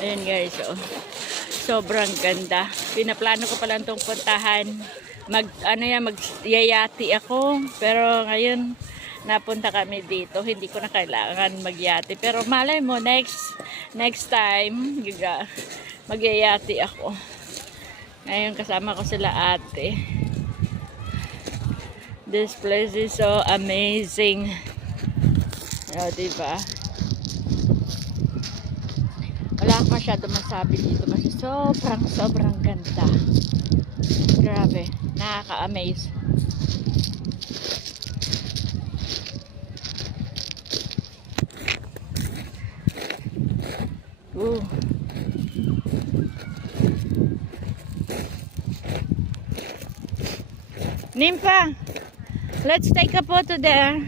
Ayan guys, oh. Sobrang ganda. Pinaplano ko pa lang itong puntahan. Magyayati ako. Pero ngayon, napunta kami dito. Hindi ko na kailangan magyati. Pero malay mo, next time, magyayati ako. Ngayon kasama ko sila ate. This place is so amazing. O, diba? Wala akong masyado masabi dito kasi sobrang ganda. Grabe, nakaka-amaze. Ooh. Nympha, let's take a photo there.